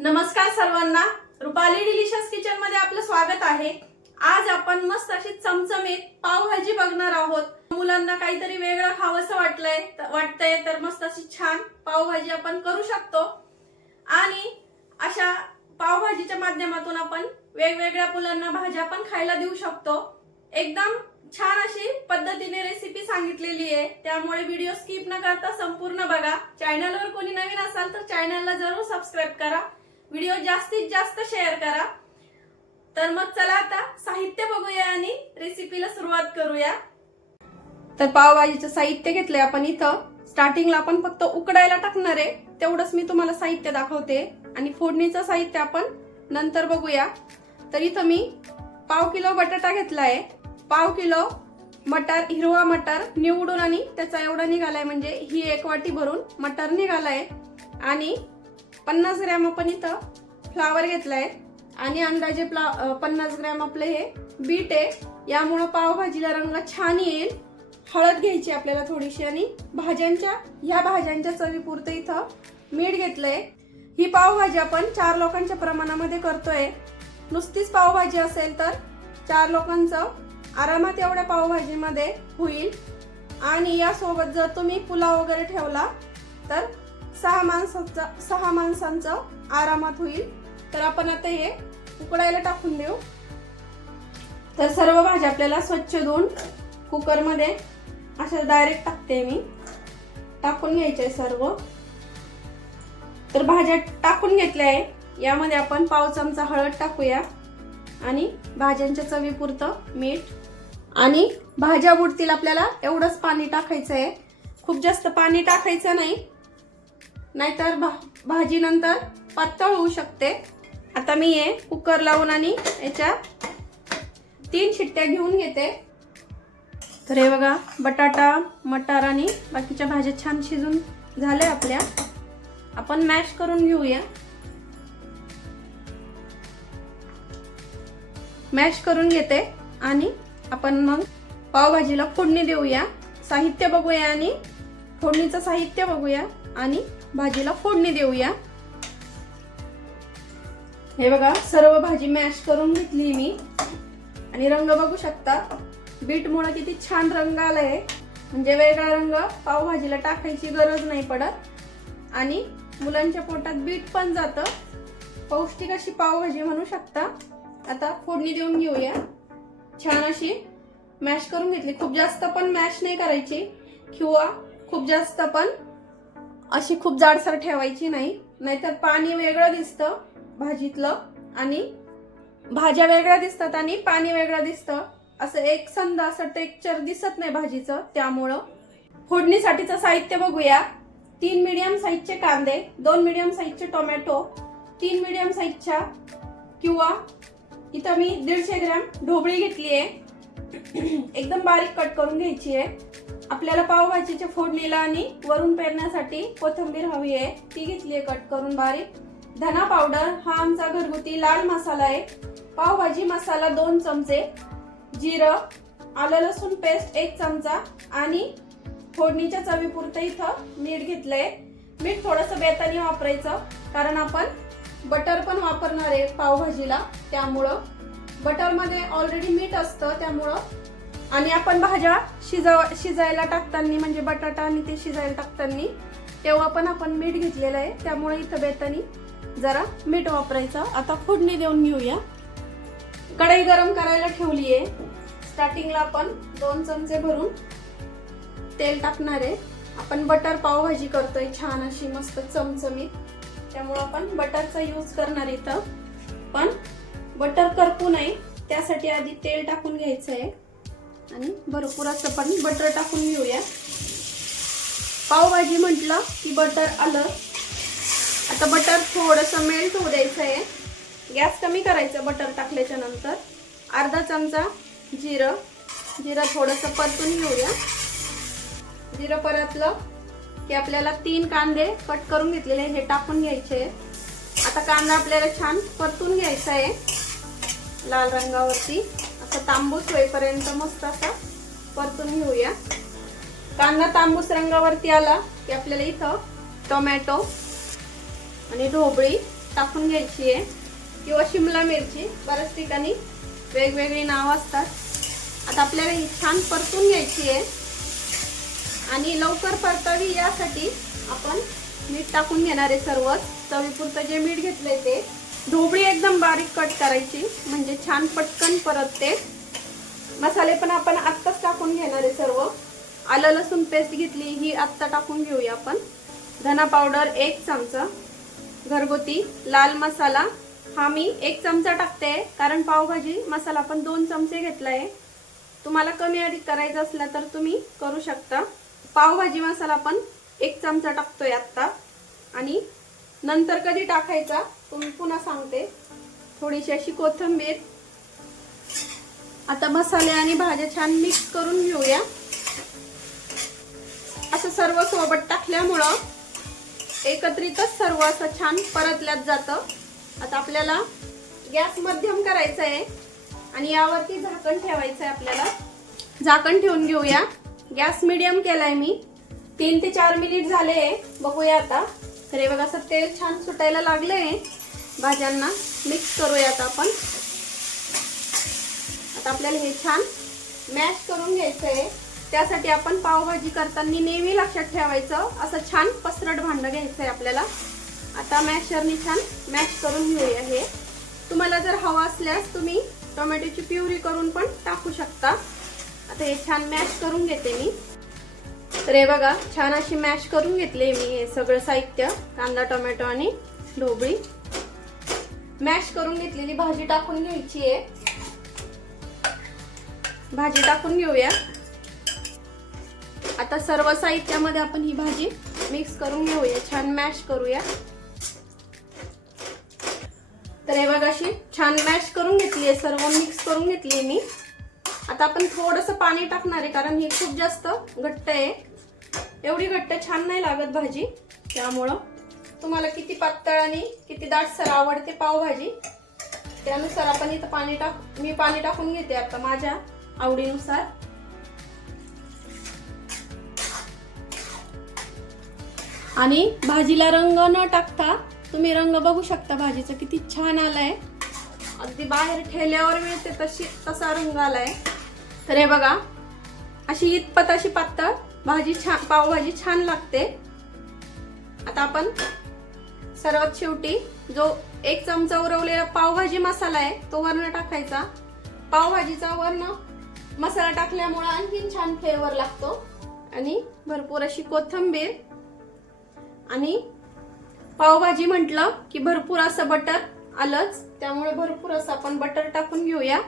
नमस्कार सर्वांना, Rupali delicious kitchen मध्ये आपलं स्वागत आहे। आज आपण मस्त अशी चमचमीत पावभाजी बघणार आहोत। मुलांना काहीतरी वेगळं खावंसं वाटतंय तर मस्त अशी छान पावभाजी आपण करू शकतो आणि अशा पावभाजीच्या माध्यमातून आपण वेगवेगळ्या मुलांना भाज्या पण खायला देऊ शकतो। एकदम छान अशी पद्धतीने रेसिपी सांगितलेली आहे, त्यामुळे व्हिडिओ स्किप न करता संपूर्ण बघा। चॅनलवर कोणी नवीन असाल तर चॅनलला जरूर सबस्क्राइब करा, व्हिडिओ जास्तीत जास्त शेअर करा। तर मग चला आता साहित्य बघूया आणि रेसिपीला सुरुवात करूया। तर पावभाजीचं साहित्य घेतलंय आपण। इथं स्टार्टिंगला आपण फक्त उकडायला टाकणार आहे, तेवढंच मी तुम्हाला साहित्य दाखवते आणि फोडणीचं साहित्य आपण नंतर बघूया। तर इथं मी पाव किलो बटाटा घेतलाय, पाव किलो मटार, हिरवा मटार निवडून आणि त्याचा एवढा निघालाय, म्हणजे ही एक वाटी भरून मटार निघालाय आणि 50 ग्रॅम आपण इथं फ्लावर घेतलाय आणि अंदाजे 50 ग्रॅम आपले हे बीट आहे, यामुळे पावभाजीला रंग छान येईल। हळद घ्यायची आपल्याला थोडीशी आणि ह्या भाज्यांच्या चवीपुरतं इथं मीठ घेतलंय। ही पावभाजी आपण 4 लोकांच्या प्रमाणामध्ये करतोय। नुसतीच पावभाजी असेल तर 4 लोकांचं आरामात एवढ्या पावभाजीमध्ये होईल आणि यासोबत जर तुम्ही पुलाव वगैरे ठेवला तर 6 माणसांचं आरामात होईल। तर आपण आता हे उकडायला टाकून देऊ। तर सर्व भाज्या आपल्याला स्वच्छ धुवून कुकर मध्ये अशा डायरेक्ट टाकते, मी टाकून घ्यायचे सर्व। तर भाज्या टाकून घेतल्या आहे, यामध्ये आपण पाव चमचा हळद टाकूया आणि भाज्यांच्या चवीपुरतं मीठ आणि भाज्या बुडतील आपल्याला एवढंच पाणी टाकायचं आहे, खूप जास्त पाणी टाकायचं नाही, नाहीतर भाजी नंतर पातळ होऊ शकते। आता मी हे कुकर लावून आणि याच्या 3 शिट्ट्या घेऊन घेते। तर हे बघा, बटाटा, मटार आणि बाकीच्या भाज्या छान शिजून झाल्या आपल्या। आपण मॅश करून घेऊया। मॅश करून घेते आणि आपण मग पावभाजीला फोडणी देऊया। साहित्य बघूया आणि फोडणीचं साहित्य बघूया आणि भाजीला फोडणी देऊया। हे बघा, सर्व भाजी मॅश करून घेतली मी आणि रंग बघू शकता, बीट मुळे किती छान रंग आलाय, म्हणजे वेगळा रंग पावभाजीला टाकायची गरज नाही पडत आणि मुलांच्या पोटात बीट पण जातं। पौष्टिक अशी पावभाजी म्हणू शकता। आता फोडणी देऊन घेऊया। छान अशी मॅश करून घेतली, खूप जास्त पण मॅश नाही करायची किंवा खूप जास्त पण अशी खूप जाडसर ठेवायची नाही, नाहीतर पाणी वेगळं दिसतं भाजीतलं आणि भाज्या वेगळ्या दिसतात आणि पाणी वेगळं दिसतं, असं एकसंध असं टेक्स्चर दिसत नाही भाजीचं। त्यामुळं फोडणीसाठीचं साहित्य बघूया। 3 मीडियम साईजचे कांदे, 2 मीडियम साईजचे टोमॅटो, 3 मीडियम साईजच्या किंवा इथं मी 150 ग्रॅम ढोबळी घेतली आहे, एकदम बारीक कट करून घ्यायची आहे। आपल्याला पावभाजीच्या फोडणीला आणि वरून पेरण्यासाठी कोथिंबीर हवी आहे, ती घेतली आहे कट करून बारीक। धना पावडर हा आमचा घरगुती लाल मसाला आहे। पावभाजी मसाला 2 चमचे, जिरं, आलं लसूण पेस्ट 1 चमचा आणि फोडणीच्या चवीपुरतं इथं मीठ घेतलंय। मीठ थोडंसं बेताने वापरायचं, कारण आपण बटर पण वापरणार आहे पावभाजीला, त्यामुळं बटर मध्ये ऑलरेडी मीठ असतं त्यामुळं। आणि आपण भाज्या शिजायला टाकताना, म्हणजे बटाटा आणि ते शिजायला टाकताना तेव्हा पण आपण मीठ घेतलेलं आहे, त्यामुळे इथं बेतानी जरा मीठ वापरायचं। आता फोडणी देऊन घेऊया। कढई गरम करायला ठेवली आहे। स्टार्टिंगला आपण 2 चमचे भरून तेल टाकणार आहे। आपण बटर पावभाजी करतोय छान अशी मस्त चमचमीत, त्यामुळे आपण बटरचा यूज करणार इथं, पण बटर करपू नये त्यासाठी आधी तेल टाकून घ्यायचं आहे आणि भरपूर असं पण बटर टाकून घेऊया। पावभाजी म्हटलं की बटर आलं। आता बटर थोडंसं मेल्ट होऊ द्यायचं आहे, गॅस कमी करायचं बटर टाकल्याच्या नंतर। अर्धा चमचा जिरं थोडंसं परतून घेऊया। जिरं परतलं की आपल्याला 3 कांदे कट करून घेतलेले हे टाकून घ्यायचे। आता कांदा आपल्याला छान परतून घ्यायचा आहे लाल रंगावरती, असं तांबूस होईपर्यंत मस्त असा परतून घेऊया। कांदा तांबूस रंगावरती आला की आपल्याला इथं टोमॅटो आणि ढोबळी टाकून घ्यायची आहे किंवा शिमला मिरची, बऱ्याच ठिकाणी वेगवेगळी नाव असतात. आता आपल्याला ही छान परतून घ्यायची आहे आणि लवकर परतावी यासाठी आपण मीठ टाकून घेणार आहे. सर्वच चवीपुरतं जे मीठ घेतलंय ते. ढोबळी एकदम बारीक कट करायची म्हणजे छान पटकन परतते. मसाले पण आपण आत्ताच टाकून घेणार आहे सर्व. आलं लसूण पेस्ट घेतली ही आत्ता टाकून घेऊया आपण. धना पावडर 1 चमचा, घरगुती लाल मसाला हा मी 1 चमचा टाकते कारण पावभाजी मसाला आपण 2 चमचे घेतलाय. तुम्हाला कमी अधिक करायचं असलं तर तुम्ही करू शकता. पावभाजी मसाला आपण 1 चमचा टाकतोय आत्ता आणि नंतर कधी टाकायचा तुम्ही पुन्हा सांगते. थोडीशी अशी कोथिंबीर. आता मसाले आणि भाज्या छान मिक्स करून घेऊया. असं सर्व सोबत टाकल्यामुळं एकत्रितच सर्व असं छान परतल्यात जातं. आता आपल्याला गॅस मध्यम करायचा आहे आणि यावरती झाकण ठेवायचं आहे. आपल्याला झाकण ठेवून घेऊया. गॅस मीडियम केलाय मी. 3 ते 4 मिनिट झाले. बघूया आता. तर हे बघा असं तेल छान सुटायला लागलंय भाज्यांना. मिक्स करूयात आपण. आता आपल्याला हे छान मॅश करून घ्यायचं आहे. त्यासाठी आपण पावभाजी करताना नेहमी लक्षात ठेवायचं असं छान पसरट भांडं घ्यायचं आहे आपल्याला. आता मॅशरनी छान मॅश करून घेऊया. हे तुम्हाला जर हवा असल्यास तुम्ही टोमॅटोची प्युरी करून पण टाकू शकता. आता हे छान मॅश करून घेते मी. तर हे बघा छान अशी मॅश करून घेतले मी हे सगळं साहित्य. कांदा, टोमॅटो आणि ढोबळी मॅश करून घेतलेली भाजी टाकून घ्यायची आहे. भाजी टाकून घेऊया. आता सर्व साहित्यामध्ये आपण ही भाजी मिक्स करून घेऊया. छान मॅश करूया. तर हे बघा अशी छान मॅश करून घेतली आहे. सर्व मिक्स करून घेतली आहे मी. आता आपण थोडंसं पाणी टाकणार आहे कारण ही खूप जास्त घट्ट आहे. एवढी घट्ट छान नाही लागत भाजी. त्यामुळं तुम्हाला किती पातळ आणि किती दाटसर आवडते पावभाजी त्यानुसार आपण इथं मी पाणी टाकून घेते आता माझ्या आवडीनुसार. आणि भाजीला रंग न टाकता तुम्ही रंग बघू शकता भाजीचा किती छान आलाय. अगदी बाहेर ठेल्यावर मिळते तसा रंग आलाय. तर हे बघा अशी इतपत अशी पातळ भाजी छान पावभाजी छान लागते. आता आपण सर्वात शेवटी जो 1 चमचा उरवलेला पावभाजी मसाला आहे तो वरण टाकायचा. पावभाजीचा वरण मसाला टाकल्यामुळे आणखी छान फ्लेवर लागतो. आणि भरपूर अशी कोथिंबीर. आणि पावभाजी म्हटलं की भरपूर असं बटर आलंच त्यामुळे भरपूर असं आपण बटर टाकून घेऊया.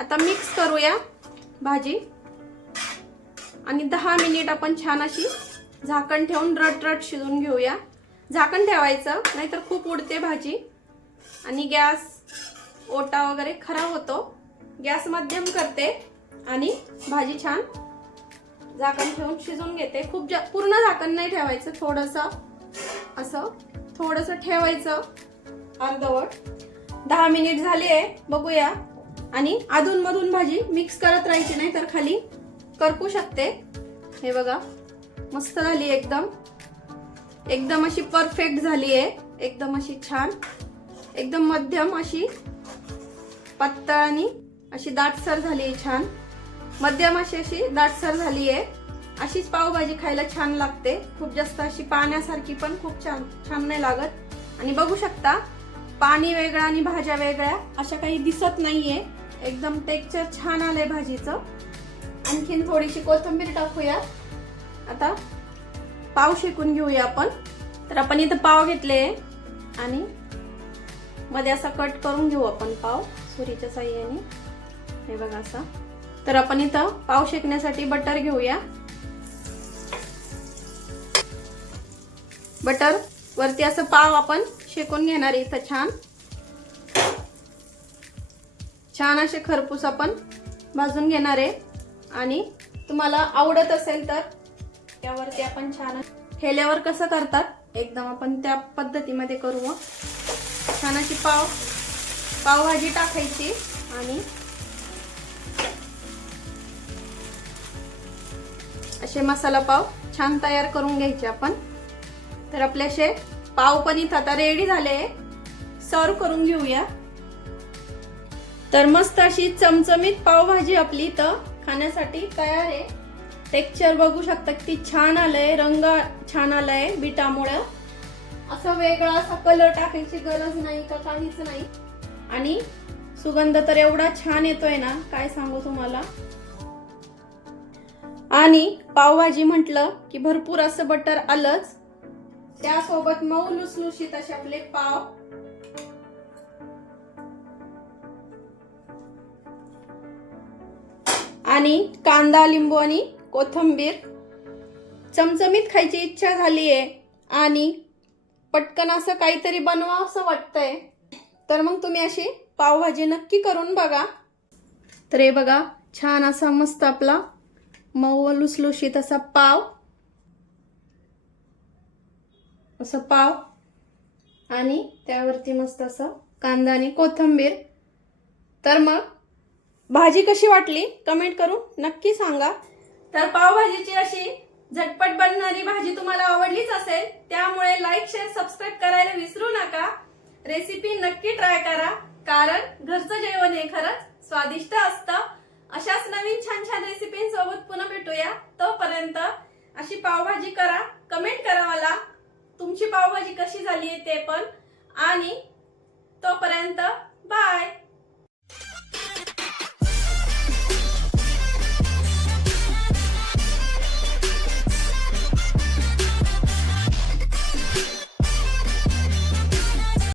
आता मिक्स करूया भाजी आणि 10 मिनिट आपण छान अशी झाकण ठेवून रट शिजवून घेऊया. झाकण ठेवायचं नाहीतर खूप उडते भाजी आणि गॅस ओटा वगैरे खराब होतो. गॅस मध्यम करते आणि भाजी छान झाकण ठेवून शिजवून घेते. खूप पूर्ण झाकण नाही ठेवायचं. असं थोडंसं ठेवायचं अर्धवट. 10 मिनिट झाले आहे. बघूया. आणि अधूनमधून भाजी मिक्स करत राहायची नाही तर खाली करपू शकते. हे बघा मस्त झाली एकदम अशी परफेक्ट झाली आहे. एकदम अशी छान एकदम मध्यम अशी पातळ आणि अशी दाटसर झाली आहे. छान मध्यम अशी दाटसर झाली आहे. अशीच पावभाजी खायला छान लागते. खूप जास्त अशी पाण्यासारखी पण खूप छान नाही लागत. आणि बघू शकता पाणी वेगळं आणि भाज्या वेगळ्या अशा काही दिसत नाहीये. एकदम टेक्स्चर छान आलंय भाजीचं. आणखीन थोडीशी कोथिंबीर टाकूया. आता पाव शेकून घेऊया आपण. तर आपण इथं पाव घेतले आणि मध्ये असा कट करून घेऊ आपण पाव सुरीच्या साहाय्याने. हे बघा असा. तर आपण इथं पाव शेकण्यासाठी बटर घेऊया. बटर वरती असं पाव आपण शेकून घेणार. इथं छान असे खरपूस आपण भाजून घेणार आहे. आणि तुम्हाला आवडत असेल तर त्यावरती आपण छान ठेल्यावर कसं करतात एकदम आपण त्या पद्धतीमध्ये करू. छान अशी पावभाजी टाकायची आणि असे मसाला पाव छान तयार करून घ्यायचे आपण. तर आपले असे पाव पण इथं आता रेडी झाले. सर्व करून घेऊया। तर मस्त अशी चमचमीत पावभाजी आपली तर खाण्यासाठी तयार आहे। टेक्स्चर बघू शकता किती छान आलंय, रंग छान आलाय बीटामुळे। असं वेगळा असा कलर टाकायची गरज नाही का काहीच नाही, आणि सुगंध तर एवढा छान येतोय ना काय सांगू तुम्हाला। आणि पावभाजी म्हटलं की भरपूर असं बटर आलंच, त्यासोबत मऊ लुसलुशीत असे आपले पाव, आणि कांदा, लिंबू आणि कोथिंबीर। चमचमीत खायची इच्छा झालीये आणि पटकन असं काहीतरी बनवा असं वाटतंय, तर मग तुम्ही अशी पावभाजी नक्की करून बघा। तर हे बघा छान असा मस्त आपला मऊ लुसलुशीत असा पाव, असं पाव आणि त्यावरती मस्त असं कांदा आणि कोथिंबीर। तर मग भाजी कशी वाटली कमेंट करून नक्की सांगा। तर पावभाजीची अशी झटपट बनणारी भाजी तुम्हाला आवडलीच असेल, त्यामुळे लाईक, शेअर, सबस्क्राईब करायला विसरू नका। रेसिपी नक्की ट्राय करा, कारण घरचं जेवण हे खरंच स्वादिष्ट असतं। अशाच नवीन छान छान रेसिपींसोबत पुन्हा भेटूया। तोपर्यंत अशी पावभाजी करा, कमेंट करा मला तुमची पावभाजी कशी झाली आहे ते पण, आणि तोपर्यंत बाय।